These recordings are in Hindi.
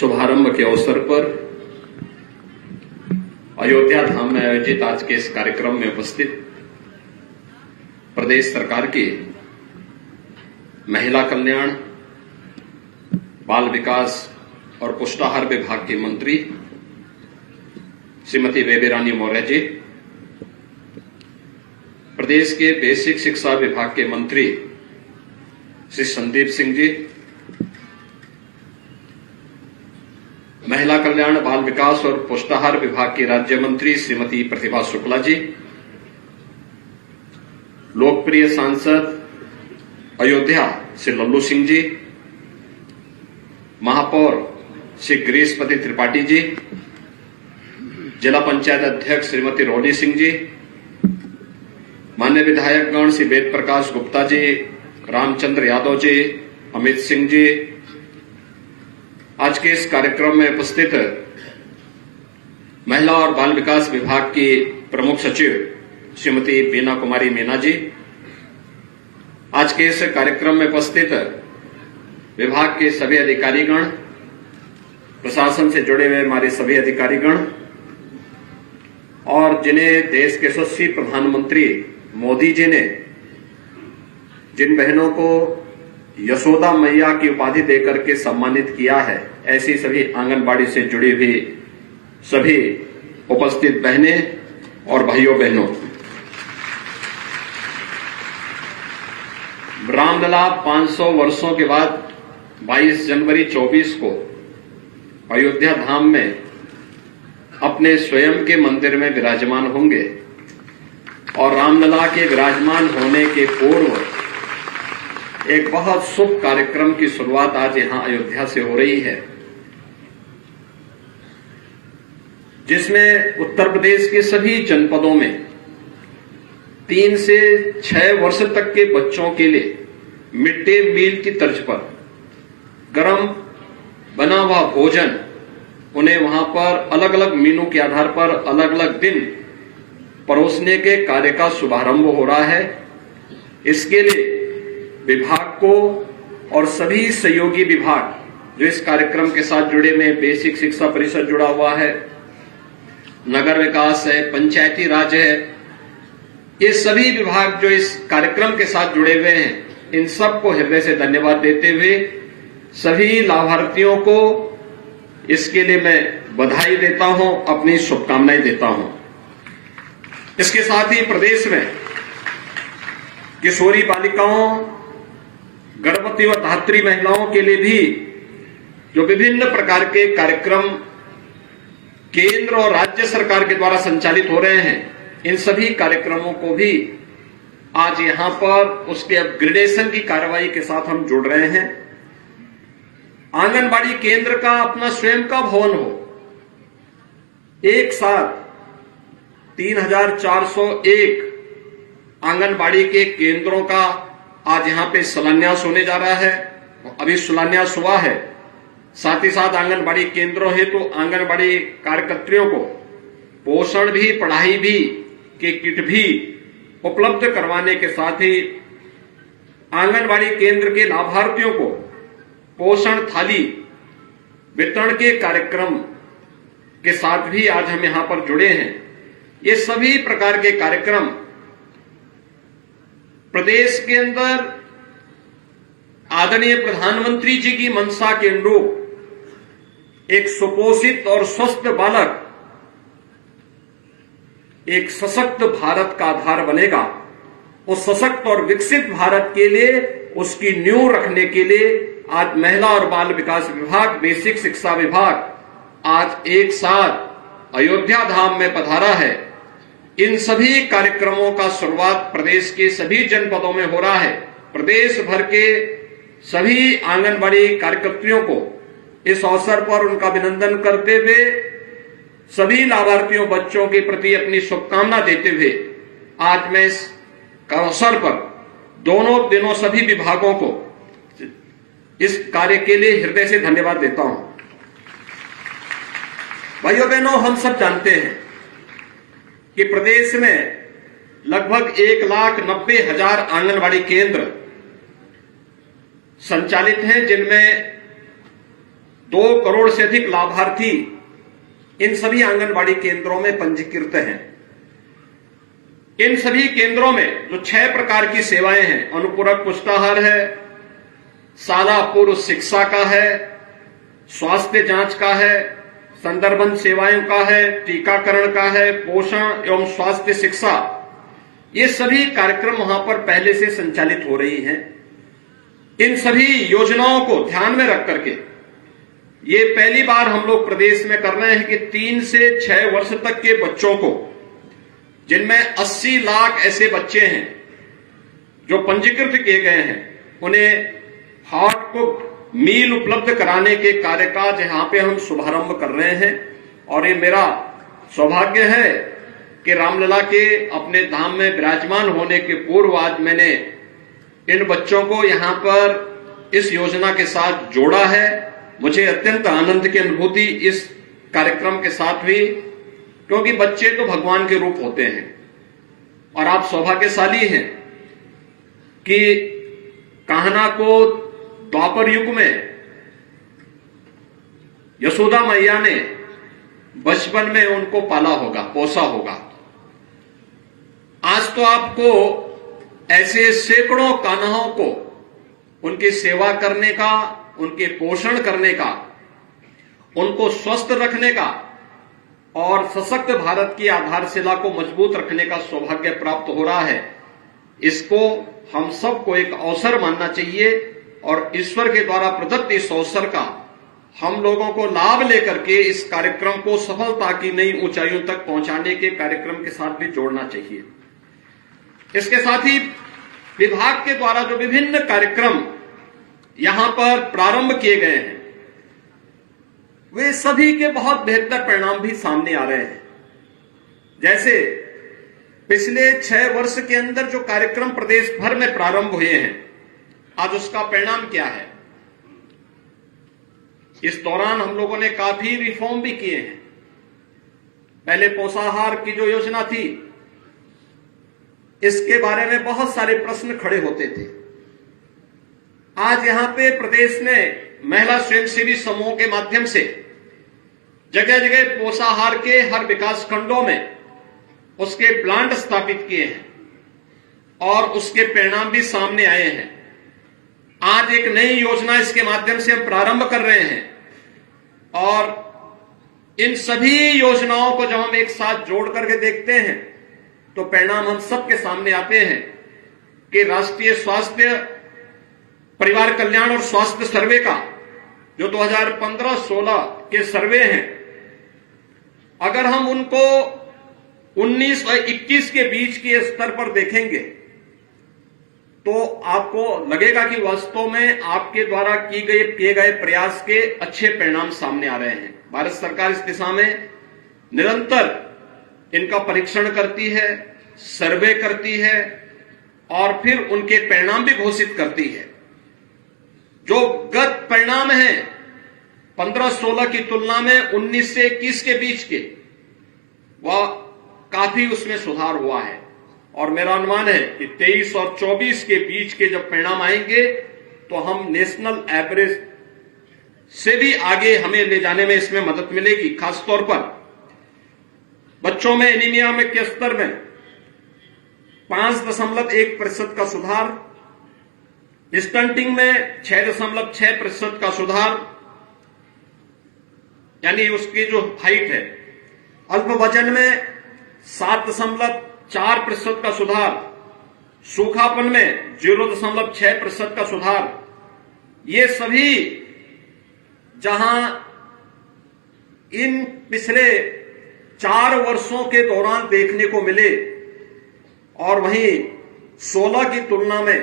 शुभारंभ के अवसर पर अयोध्या धाम में आयोजित आज के इस कार्यक्रम में उपस्थित प्रदेश सरकार की महिला कल्याण, बाल विकास और पुष्टाहार विभाग की मंत्री श्रीमती बेबी रानी मौर्य जी, प्रदेश के बेसिक शिक्षा विभाग के मंत्री श्री संदीप सिंह जी, महिला कल्याण, बाल विकास और पुष्टाहार विभाग की राज्य मंत्री श्रीमती प्रतिभा शुक्ला जी, लोकप्रिय सांसद अयोध्या श्री लल्लू सिंह जी, महापौर श्री गिरीशपति त्रिपाठी जी, जिला पंचायत अध्यक्ष श्रीमती रोली सिंह जी, मान्य विधायकगण श्री वेद प्रकाश गुप्ता जी, रामचंद्र यादव जी, अमित सिंह जी, आज के इस कार्यक्रम में उपस्थित महिला और बाल विकास विभाग की प्रमुख सचिव श्रीमती बीना कुमारी मीना जी, आज के इस कार्यक्रम में उपस्थित विभाग के सभी अधिकारीगण, प्रशासन से जुड़े हुए हमारे सभी अधिकारीगण और जिन्हें देश के यशस्वी प्रधानमंत्री मोदी जी ने जिन बहनों को यशोदा मैया की उपाधि देकर के सम्मानित किया है, ऐसी सभी आंगनबाड़ी से जुड़ी हुई सभी उपस्थित बहनें और भाइयों बहनों, रामलला 500 वर्षों के बाद 22 जनवरी 24 को अयोध्या धाम में अपने स्वयं के मंदिर में विराजमान होंगे और रामलला के विराजमान होने के पूर्व एक बहुत शुभ कार्यक्रम की शुरुआत आज यहां अयोध्या से हो रही है, जिसमें उत्तर प्रदेश के सभी जनपदों में 3 से 6 वर्ष तक के बच्चों के लिए मिड डे मील की तर्ज पर गरम बना हुआ भोजन उन्हें वहां पर अलग अलग मेनू के आधार पर अलग अलग दिन परोसने के कार्य का शुभारंभ हो रहा है। इसके लिए विभाग को और सभी सहयोगी विभाग जो इस कार्यक्रम के साथ जुड़े हुए, बेसिक शिक्षा परिषद जुड़ा हुआ है, नगर विकास है, पंचायती राज है, ये सभी विभाग जो इस कार्यक्रम के साथ जुड़े हुए हैं, इन सबको हृदय से धन्यवाद देते हुए सभी लाभार्थियों को इसके लिए मैं बधाई देता हूं, अपनी शुभकामनाएं देता हूं। इसके साथ ही प्रदेश में किशोरी बालिकाओं, गर्भवती व धात्री महिलाओं के लिए भी जो विभिन्न प्रकार के कार्यक्रम केंद्र और राज्य सरकार के द्वारा संचालित हो रहे हैं, इन सभी कार्यक्रमों को भी आज यहां पर उसके अपग्रेडेशन की कार्रवाई के साथ हम जुड़ रहे हैं। आंगनबाड़ी केंद्र का अपना स्वयं का भवन हो, एक साथ 3401 आंगनबाड़ी के केंद्रों का आज यहां पे शिलान्यास होने जा रहा है। अभी शिलान्यास हुआ है। साथ ही साथ आंगनबाड़ी केंद्रों है तो आंगनबाड़ी कार्यकर्त्रियों को पोषण भी, पढ़ाई भी के किट भी उपलब्ध करवाने के साथ ही आंगनबाड़ी केंद्र के लाभार्थियों को पोषण थाली वितरण के कार्यक्रम के साथ भी आज हम यहां पर जुड़े हैं। ये सभी प्रकार के कार्यक्रम प्रदेश के अंदर आदरणीय प्रधानमंत्री जी की मंशा के अनुरूप एक सुपोषित और स्वस्थ बालक एक सशक्त भारत का आधार बनेगा। उस सशक्त और विकसित भारत के लिए उसकी नींव रखने के लिए आज महिला और बाल विकास विभाग, बेसिक शिक्षा विभाग आज एक साथ अयोध्या धाम में पधारा है। इन सभी कार्यक्रमों का शुरुआत प्रदेश के सभी जनपदों में हो रहा है। प्रदेश भर के सभी आंगनबाड़ी कार्यकर्त्रियों को इस अवसर पर उनका अभिनंदन करते हुए सभी लाभार्थियों बच्चों के प्रति अपनी शुभकामना देते हुए आज मैं इस अवसर पर दोनों दिनों सभी विभागों को इस कार्य के लिए हृदय से धन्यवाद देता हूं। भाइयों बहनों, हम सब जानते हैं कि प्रदेश में लगभग 1,90,000 आंगनबाड़ी केंद्र संचालित हैं, जिनमें 2 करोड़ से अधिक लाभार्थी इन सभी आंगनबाड़ी केंद्रों में पंजीकृत हैं। इन सभी केंद्रों में जो 6 प्रकार की सेवाएं हैं, अनुपूरक पुष्टाहार है, शाला पूर्व शिक्षा का है, स्वास्थ्य जांच का है, संदर्भन सेवाओं का है, टीकाकरण का है, पोषण एवं स्वास्थ्य शिक्षा, ये सभी कार्यक्रम वहां पर पहले से संचालित हो रही हैं। इन सभी योजनाओं को ध्यान में रख करके ये पहली बार हम लोग प्रदेश में कर रहे हैं कि 3 से 6 वर्ष तक के बच्चों को, जिनमें 80 लाख ऐसे बच्चे हैं जो पंजीकृत किए गए हैं, उन्हें हॉट कुक मील उपलब्ध कराने के कार्य का जहां पे हम शुभारंभ कर रहे हैं। और ये मेरा सौभाग्य है कि रामलला के अपने धाम में विराजमान होने के पूर्व आज मैंने इन बच्चों को यहां पर इस योजना के साथ जोड़ा है। मुझे अत्यंत आनंद की अनुभूति इस कार्यक्रम के साथ हुई, क्योंकि बच्चे तो भगवान के रूप होते हैं और आप सौभाग्यशाली हैं कि कान्हा को द्वापर युग में यशोदा मैया ने बचपन में उनको पाला होगा, पोसा होगा। आज तो आपको ऐसे सैकड़ों कान्हाओं को उनकी सेवा करने का, उनके पोषण करने का, उनको स्वस्थ रखने का और सशक्त भारत की आधारशिला को मजबूत रखने का सौभाग्य प्राप्त हो रहा है। इसको हम सबको एक अवसर मानना चाहिए और ईश्वर के द्वारा प्रदत्त इस अवसर का हम लोगों को लाभ लेकर के इस कार्यक्रम को सफलता की नई ऊंचाइयों तक पहुंचाने के कार्यक्रम के साथ भी जोड़ना चाहिए। इसके साथ ही विभाग के द्वारा जो विभिन्न कार्यक्रम यहां पर प्रारंभ किए गए हैं, वे सभी के बहुत बेहतर परिणाम भी सामने आ रहे हैं। जैसे पिछले 6 वर्ष के अंदर जो कार्यक्रम प्रदेश भर में प्रारंभ हुए हैं, आज उसका परिणाम क्या है। इस दौरान हम लोगों ने काफी रिफॉर्म भी किए हैं। पहले पोषाहार की जो योजना थी, इसके बारे में बहुत सारे प्रश्न खड़े होते थे। आज यहां पे प्रदेश में महिला स्वयंसेवी समूहों के माध्यम से जगह जगह पोषाहार के हर विकास खंडों में उसके प्लांट स्थापित किए हैं और उसके परिणाम भी सामने आए हैं। आज एक नई योजना इसके माध्यम से हम प्रारंभ कर रहे हैं और इन सभी योजनाओं को जब हम एक साथ जोड़ करके देखते हैं तो परिणाम हम सबके सामने आते हैं कि राष्ट्रीय स्वास्थ्य परिवार कल्याण और स्वास्थ्य सर्वे का जो 2015-16 के सर्वे हैं, अगर हम उनको 19 और 21 के बीच के स्तर पर देखेंगे तो आपको लगेगा कि वास्तव में आपके द्वारा किए गए प्रयास के अच्छे परिणाम सामने आ रहे हैं। भारत सरकार इस दिशा में निरंतर इनका परीक्षण करती है, सर्वे करती है और फिर उनके परिणाम भी घोषित करती है। जो गत परिणाम है 15-16 की तुलना में 19 से 21 के बीच के, वह काफी उसमें सुधार हुआ है और मेरा अनुमान है कि 23 और 24 के बीच के जब परिणाम आएंगे तो हम नेशनल एवरेज से भी आगे हमें ले जाने में इसमें मदद मिलेगी। खासतौर पर बच्चों में एनीमिया में के स्तर में 5.1% का सुधार, स्टंटिंग में 6.6% का सुधार, यानी उसकी जो हाइट है, अल्प वजन में 7.4% का सुधार, सूखापन में 0.6% का सुधार, ये सभी जहां इन पिछले 4 वर्षों के दौरान देखने को मिले और वहीं 16 की तुलना में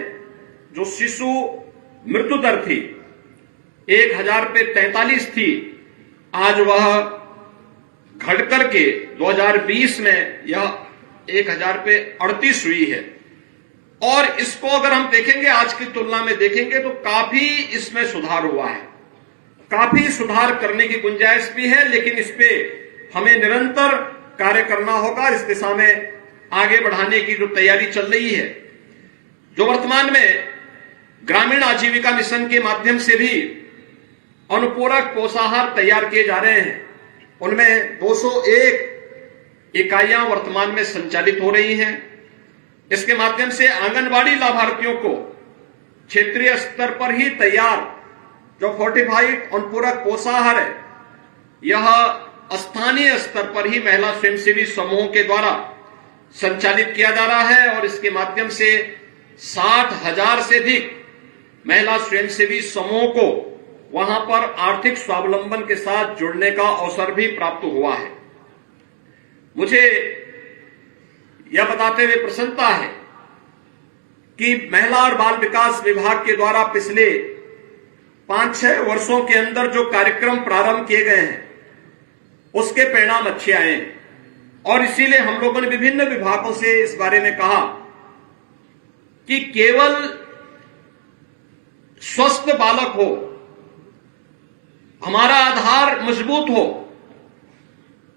जो शिशु मृत्यु दर थी 1000 पे 43 थी, आज वह घट करके 2020 में यह 1000 पे 38 हुई है। और इसको अगर हम देखेंगे, आज की तुलना में देखेंगे तो काफी इसमें सुधार हुआ है। काफी सुधार करने की गुंजाइश भी है, लेकिन इस पे हमें निरंतर कार्य करना होगा। इस दिशा में आगे बढ़ाने की जो तैयारी चल रही है, जो वर्तमान में ग्रामीण आजीविका मिशन के माध्यम से भी अनुपूरक पोषाहार तैयार किए जा रहे हैं। उनमें 201 इकाइयां वर्तमान में संचालित हो रही हैं। इसके माध्यम से आंगनबाड़ी लाभार्थियों को क्षेत्रीय स्तर पर ही तैयार जो फोर्टिफाइड अनुपूरक पोषाहार है, यह स्थानीय स्तर पर ही महिला स्वयंसेवी समूहों के द्वारा संचालित किया जा रहा है और इसके माध्यम से 60,000 से अधिक महिला स्वयंसेवी समूहों को वहां पर आर्थिक स्वावलंबन के साथ जुड़ने का अवसर भी प्राप्त हुआ है। मुझे यह बताते हुए प्रसन्नता है कि महिला और बाल विकास विभाग के द्वारा पिछले 5-6 वर्षों के अंदर जो कार्यक्रम प्रारंभ किए गए हैं उसके परिणाम अच्छे आए हैं और इसीलिए हम लोगों ने विभिन्न विभागों से इस बारे में कहा कि केवल स्वस्थ बालक हो, हमारा आधार मजबूत हो,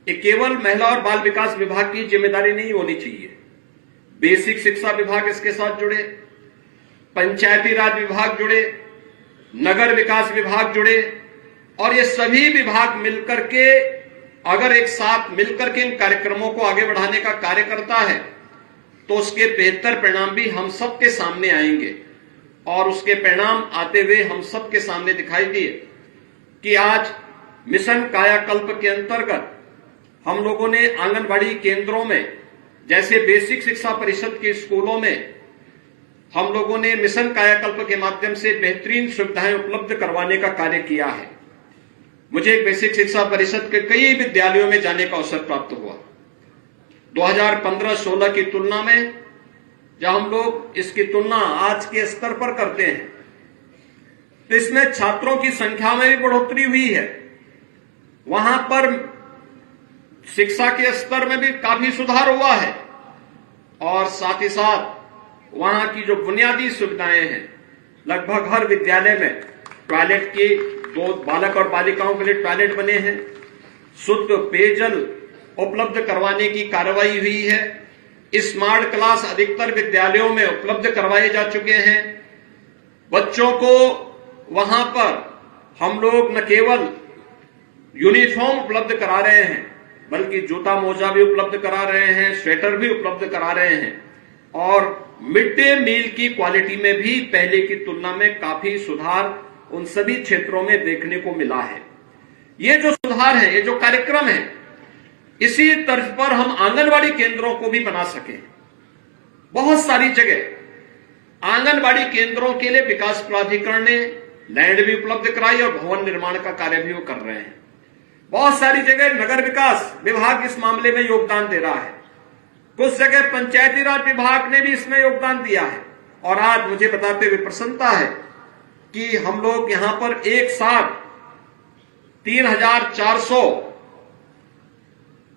ये केवल महिला और बाल विकास विभाग की जिम्मेदारी नहीं होनी चाहिए। बेसिक शिक्षा विभाग इसके साथ जुड़े, पंचायती राज विभाग जुड़े, नगर विकास विभाग जुड़े और ये सभी विभाग मिलकर के अगर एक साथ मिलकर के इन कार्यक्रमों को आगे बढ़ाने का कार्य करता है तो उसके बेहतर परिणाम भी हम सबके सामने आएंगे। और उसके परिणाम आते हुए हम सबके सामने दिखाई दिए कि आज मिशन कायाकल्प के अंतर्गत हम लोगों ने आंगनबाड़ी केंद्रों में, जैसे बेसिक शिक्षा परिषद के स्कूलों में हम लोगों ने मिशन कायाकल्प के माध्यम से बेहतरीन सुविधाएं उपलब्ध करवाने का कार्य किया है। मुझे एक बेसिक शिक्षा परिषद के कई विद्यालयों में जाने का अवसर प्राप्त हुआ। 2015-16 की तुलना में जब हम लोग इसकी तुलना आज के स्तर पर करते हैं तो इसमें छात्रों की संख्या में भी बढ़ोतरी हुई है। वहां पर शिक्षा के स्तर में भी काफी सुधार हुआ है और साथ ही साथ वहां की जो बुनियादी सुविधाएं हैं, लगभग हर विद्यालय में टॉयलेट की 2 बालक और बालिकाओं के लिए टॉयलेट बने हैं, शुद्ध पेयजल उपलब्ध करवाने की कार्रवाई हुई है, स्मार्ट क्लास अधिकतर विद्यालयों में उपलब्ध करवाए जा चुके हैं। बच्चों को वहां पर हम लोग न केवल यूनिफॉर्म उपलब्ध करा रहे हैं बल्कि जूता मोजा भी उपलब्ध करा रहे हैं, स्वेटर भी उपलब्ध करा रहे हैं और मिड डे मील की क्वालिटी में भी पहले की तुलना में काफी सुधार उन सभी क्षेत्रों में देखने को मिला है। ये जो सुधार है, ये जो कार्यक्रम है, इसी तर्ज पर हम आंगनबाड़ी केंद्रों को भी बना सके। बहुत सारी जगह आंगनबाड़ी केंद्रों के लिए विकास प्राधिकरण ने लैंड भी उपलब्ध कराई और भवन निर्माण का कार्य भी वो कर रहे हैं। बहुत सारी जगह नगर विकास विभाग इस मामले में योगदान दे रहा है, कुछ जगह पंचायती राज विभाग ने भी इसमें योगदान दिया है और आज मुझे बताते हुए प्रसन्नता है कि हम लोग यहां पर एक साथ 3,400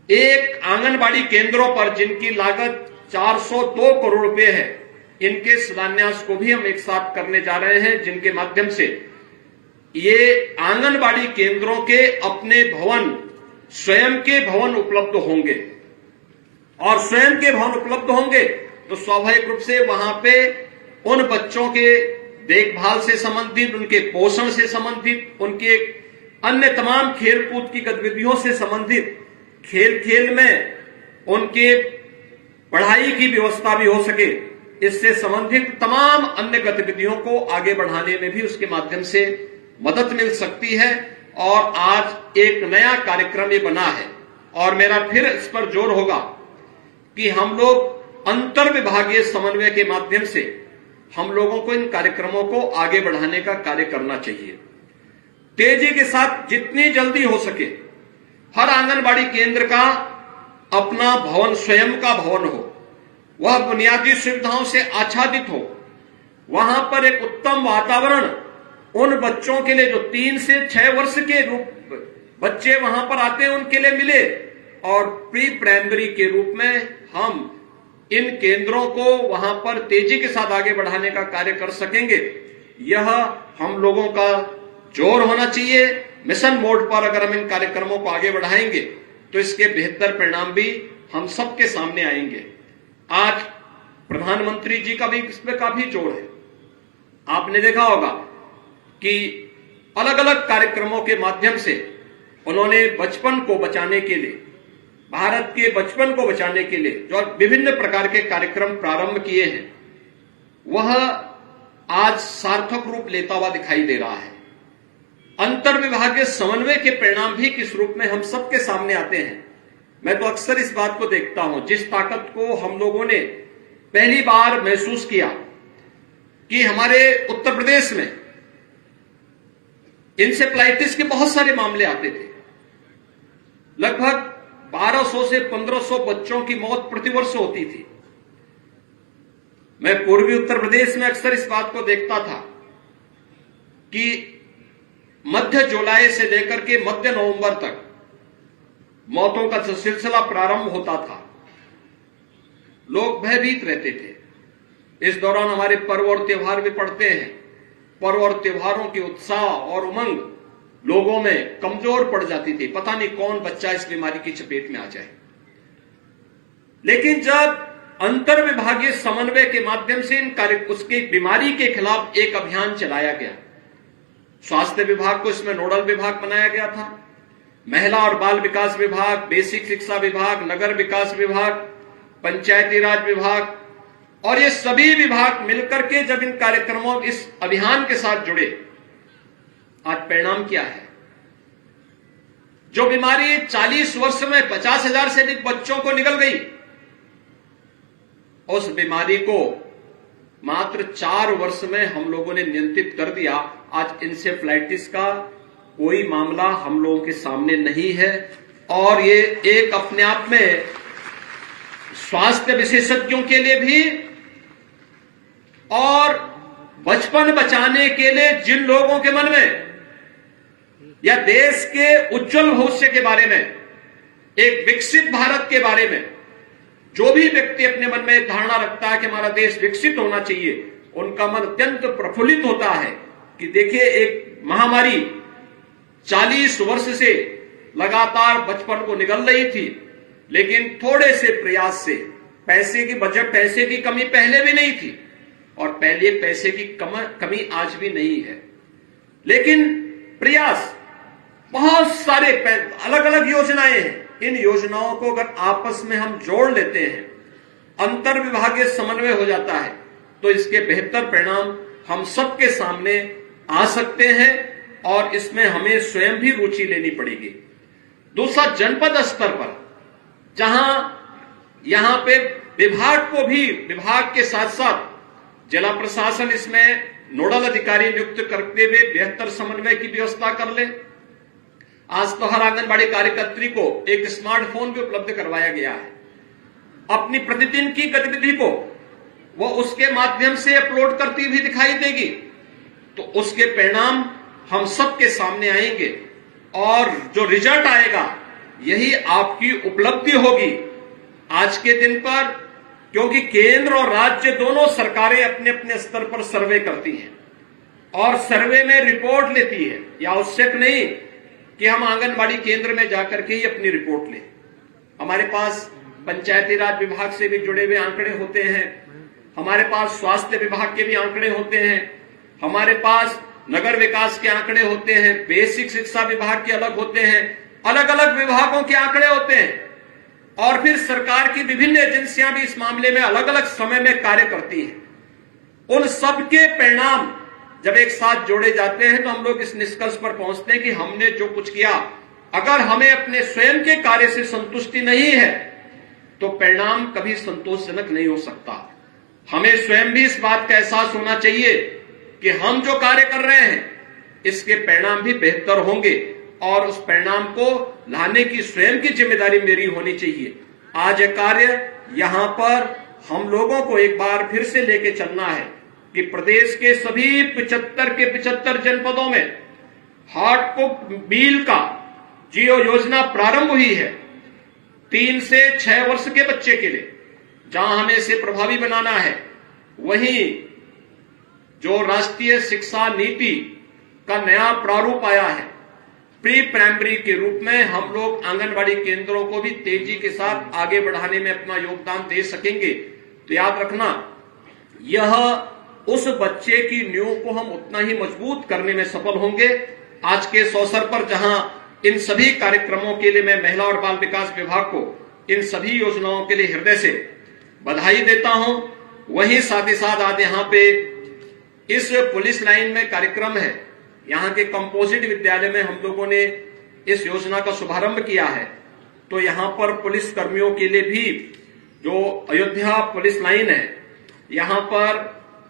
एक आंगनबाड़ी केंद्रों पर जिनकी लागत 402 करोड़ रुपए है, इनके शिलान्यास को भी हम एक साथ करने जा रहे हैं, जिनके माध्यम से ये आंगनबाड़ी केंद्रों के अपने भवन, स्वयं के भवन उपलब्ध होंगे और स्वयं के भवन उपलब्ध होंगे तो स्वाभाविक रूप से वहां पे उन बच्चों के देखभाल से संबंधित, उनके पोषण से संबंधित, उनके अन्य तमाम खेल कूद की गतिविधियों से संबंधित, खेल खेल में उनके पढ़ाई की व्यवस्था भी हो सके, इससे संबंधित तमाम अन्य गतिविधियों को आगे बढ़ाने में भी उसके माध्यम से मदद मिल सकती है। और आज एक नया कार्यक्रम ये बना है और मेरा फिर इस पर जोर होगा कि हम लोग अंतर विभागीय समन्वय के माध्यम से हम लोगों को इन कार्यक्रमों को आगे बढ़ाने का कार्य करना चाहिए। तेजी के साथ जितनी जल्दी हो सके हर आंगनबाड़ी केंद्र का अपना भवन, स्वयं का भवन हो, वह बुनियादी सुविधाओं से आच्छादित हो, वहां पर एक उत्तम वातावरण उन बच्चों के लिए जो 3 से 6 वर्ष के रूप बच्चे वहां पर आते हैं उनके लिए मिले और प्री प्राइमरी के रूप में हम इन केंद्रों को वहां पर तेजी के साथ आगे बढ़ाने का कार्य कर सकेंगे। यह हम लोगों का जोर होना चाहिए। मिशन मोड पर अगर हम इन कार्यक्रमों को आगे बढ़ाएंगे तो इसके बेहतर परिणाम भी हम सबके सामने आएंगे। आज प्रधानमंत्री जी का भी इस पर काफी जोर है। आपने देखा होगा कि अलग अलग कार्यक्रमों के माध्यम से उन्होंने बचपन को बचाने के लिए, भारत के बचपन को बचाने के लिए जो विभिन्न प्रकार के कार्यक्रम प्रारंभ किए हैं, वह आज सार्थक रूप लेता हुआ दिखाई दे रहा है। अंतर विभागीय समन्वय के परिणाम भी किस रूप में हम सबके सामने आते हैं। मैं तो अक्सर इस बात को देखता हूं, जिस ताकत को हम लोगों ने पहली बार महसूस किया कि हमारे उत्तर प्रदेश में इंसेफ्लाइटिस के बहुत सारे मामले आते थे। लगभग 1200 से 1500 बच्चों की मौत प्रतिवर्ष होती थी। मैं पूर्वी उत्तर प्रदेश में अक्सर इस बात को देखता था कि मध्य जुलाई से लेकर के मध्य नवंबर तक मौतों का सिलसिला प्रारंभ होता था। लोग भयभीत रहते थे। इस दौरान हमारे पर्व और त्योहार भी पड़ते हैं। पर्व और त्योहारों की उत्साह और उमंग लोगों में कमजोर पड़ जाती थी। पता नहीं कौन बच्चा इस बीमारी की चपेट में आ जाए। लेकिन जब अंतर विभागीय समन्वय के माध्यम से उसकी बीमारी के खिलाफ एक अभियान चलाया गया, स्वास्थ्य विभाग को इसमें नोडल विभाग बनाया गया था। महिला और बाल विकास विभाग, बेसिक शिक्षा विभाग, नगर विकास विभाग, पंचायती राज विभाग और ये सभी विभाग मिलकर के जब इन कार्यक्रमों, इस अभियान के साथ जुड़े, आज परिणाम क्या है? जो बीमारी 40 वर्ष में 50,000 से अधिक बच्चों को निकल गई, उस बीमारी को मात्र 4 वर्ष में हम लोगों ने नियंत्रित कर दिया। आज इंसेफ्लाइटिस का कोई मामला हम लोगों के सामने नहीं है और ये एक अपने आप में स्वास्थ्य विशेषज्ञों के लिए भी और बचपन बचाने के लिए जिन लोगों के मन में या देश के उज्जवल भविष्य के बारे में, एक विकसित भारत के बारे में जो भी व्यक्ति अपने मन में धारणा रखता है कि हमारा देश विकसित होना चाहिए, उनका मन अत्यंत प्रफुल्लित होता है कि देखिए एक महामारी 40 वर्ष से लगातार बचपन को निगल रही थी, लेकिन थोड़े से प्रयास से, पैसे की कमी पहले भी नहीं थी और पहले पैसे की कमी आज भी नहीं है, लेकिन प्रयास, बहुत सारे अलग अलग योजनाएं हैं। इन योजनाओं को अगर आपस में हम जोड़ लेते हैं, अंतर विभागीय समन्वय हो जाता है, तो इसके बेहतर परिणाम हम सबके सामने आ सकते हैं और इसमें हमें स्वयं भी रुचि लेनी पड़ेगी। दूसरा, जनपद स्तर पर जहां यहां पे विभाग को भी, विभाग के साथ साथ जिला प्रशासन इसमें नोडल अधिकारी नियुक्त करते हुए बेहतर समन्वय की व्यवस्था कर ले। आज तो हर आंगनबाड़ी कार्यकर्त्री को एक स्मार्टफोन भी उपलब्ध करवाया गया है। अपनी प्रतिदिन की गतिविधि को वो उसके माध्यम से अपलोड करती हुई दिखाई देगी, तो उसके परिणाम हम सबके सामने आएंगे और जो रिजल्ट आएगा यही आपकी उपलब्धि होगी आज के दिन पर, क्योंकि केंद्र और राज्य दोनों सरकारें अपने अपने स्तर पर सर्वे करती हैं और सर्वे में रिपोर्ट लेती है। यह आवश्यक नहीं कि हम आंगनबाड़ी केंद्र में जाकर के ही अपनी रिपोर्ट लें। हमारे पास पंचायती राज विभाग से भी जुड़े हुए आंकड़े होते हैं, हमारे पास स्वास्थ्य विभाग के भी आंकड़े होते हैं, हमारे पास नगर विकास के आंकड़े होते हैं, बेसिक शिक्षा विभाग के अलग होते हैं, अलग अलग विभागों के आंकड़े होते हैं और फिर सरकार की विभिन्न एजेंसियां भी इस मामले में अलग अलग समय में कार्य करती हैं। उन सबके परिणाम जब एक साथ जोड़े जाते हैं तो हम लोग इस निष्कर्ष पर पहुंचते हैं कि हमने जो कुछ किया, अगर हमें अपने स्वयं के कार्य से संतुष्टि नहीं है तो परिणाम कभी संतोषजनक नहीं हो सकता। हमें स्वयं भी इस बात का एहसास होना चाहिए कि हम जो कार्य कर रहे हैं इसके परिणाम भी बेहतर होंगे और उस परिणाम को लाने की स्वयं की जिम्मेदारी मेरी होनी चाहिए। आज यह कार्य यहां पर हम लोगों को एक बार फिर से लेके चलना है कि प्रदेश के सभी 75 के 75 जनपदों में हार्ट को मील का जियो योजना प्रारंभ हुई है। 3 से 6 वर्ष के बच्चे के लिए जहां हमें इसे प्रभावी बनाना है, वहीं जो राष्ट्रीय शिक्षा नीति का नया प्रारूप आया है, प्री प्राइमरी के रूप में हम लोग आंगनबाड़ी केंद्रों को भी तेजी के साथ आगे बढ़ाने में अपना योगदान दे सकेंगे। तो याद रखना, यह उस बच्चे की नींव को हम उतना ही मजबूत करने में सफल होंगे आज के इस अवसर पर जहां इन सभी कार्यक्रमों के लिए मैं महिला और बाल विकास विभाग को इन सभी योजनाओं के लिए हृदय से बधाई देता हूं, वहीं साथ ही साथ आज यहां पे इस पुलिस लाइन में कार्यक्रम है। यहां के कंपोजिट विद्यालय में हम लोगों ने इस योजना का शुभारंभ किया है। तो यहां पर पुलिस कर्मियों के लिए भी जो अयोध्या पुलिस लाइन है, यहां पर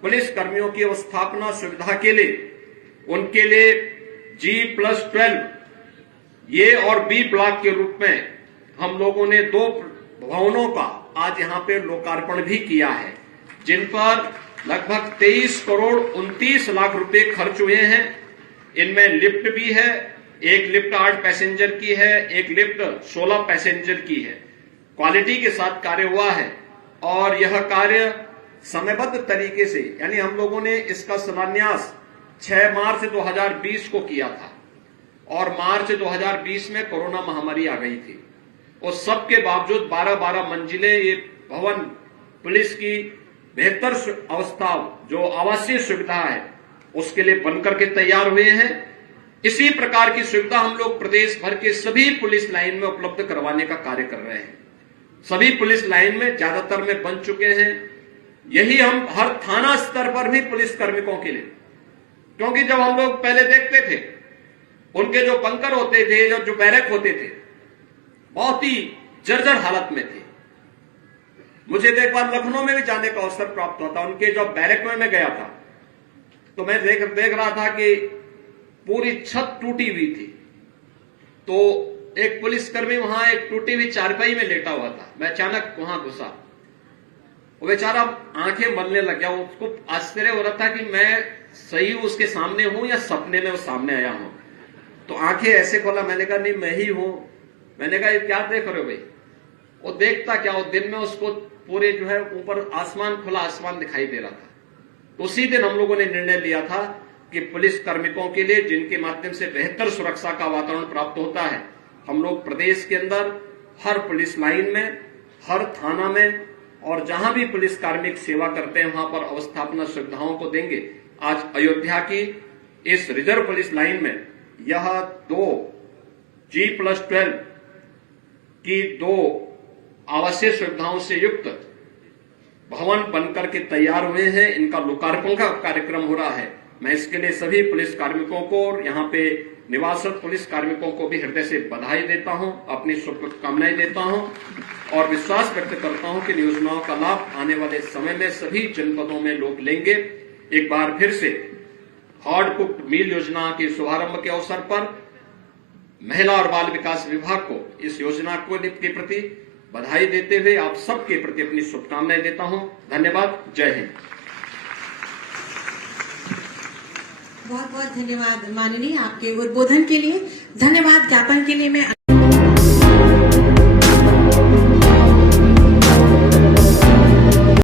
पुलिस कर्मियों की अवस्थापना सुविधा के लिए उनके लिए G+12 ए और बी ब्लॉक के रूप में हम लोगों ने 2 भवनों का आज यहां पे लोकार्पण भी किया है, जिन पर लगभग 23 करोड़ 29 लाख रुपए खर्च हुए हैं। इनमें लिफ्ट भी है, एक लिफ्ट 8 पैसेंजर की है, एक लिफ्ट 16 पैसेंजर की है। क्वालिटी के साथ कार्य हुआ है और यह कार्य समयबद्ध तरीके से, यानी हम लोगों ने इसका शिलान्यास 6 मार्च 2020 को किया था और मार्च 2020 में कोरोना महामारी आ गई थी। उस सब के बावजूद 12-12 मंजिले ये भवन पुलिस की बेहतर अवस्था जो आवासीय सुविधा है उसके लिए बनकर के तैयार हुए हैं। इसी प्रकार की सुविधा हम लोग प्रदेश भर के सभी पुलिस लाइन में उपलब्ध करवाने का कार्य कर रहे हैं। सभी पुलिस लाइन में ज्यादातर में बन चुके हैं। यही हम हर थाना स्तर पर भी पुलिस कार्मिकों के लिए, क्योंकि जब हम लोग पहले देखते थे उनके जो बंकर होते थे, जो बैरक होते थे, बहुत ही जर्जर हालत में थे। मुझे एक बार लखनऊ में भी जाने का अवसर प्राप्त हुआ था। उनके जो बैरक में मैं गया था तो मैं देख रहा था कि पूरी छत टूटी हुई थी। तो एक पुलिसकर्मी वहां एक टूटी हुई चारपाई में लेटा हुआ था। मैं अचानक वहां घुसा, वो बेचारा आंखें मलने लग गया। उसको आश्चर्य हो रहा था कि मैं सही उसके सामने हूं या सपने में वो सामने आया हूं। तो आंखें ऐसे खोला, मैंने कहा नहीं मैं ही हूं। मैंने कहा ये क्या देख रहे हो भाई? वो देखता क्या, वो दिन में उसको पूरे जो है ऊपर आसमान, खुला आसमान दिखाई दे रहा था। तो उसी दिन हम लोगों ने निर्णय लिया था कि पुलिस कार्मिकों के लिए, जिनके माध्यम से बेहतर सुरक्षा का वातावरण प्राप्त होता है, हम लोग प्रदेश के अंदर हर पुलिस लाइन में, हर थाना में और जहां भी पुलिस कार्मिक सेवा करते हैं वहां पर अवस्थापना सुविधाओं को देंगे। आज अयोध्या की इस रिजर्व पुलिस लाइन में यह 2 G+12 की 2 आवासीय सुविधाओं से युक्त भवन बनकर के तैयार हुए हैं। इनका लोकार्पण का कार्यक्रम हो रहा है। मैं इसके लिए सभी पुलिस कार्मिकों को और यहाँ पे निवासरत पुलिस कार्मिकों को भी हृदय से बधाई देता हूं, अपनी शुभकामनाएं देता हूं और विश्वास व्यक्त करता हूं कि योजनाओं का लाभ आने वाले समय में सभी जनपदों में लोग लेंगे। एक बार फिर से हार्ड कुक्ड मील योजना के शुभारंभ के अवसर पर महिला और बाल विकास विभाग को इस योजना के प्रति बधाई देते हुए आप सबके प्रति अपनी शुभकामनाएं देता हूं। धन्यवाद। जय हिंद। बहुत बहुत धन्यवाद माननीय, आपके उद्बोधन के लिए। धन्यवाद ज्ञापन के लिए मैं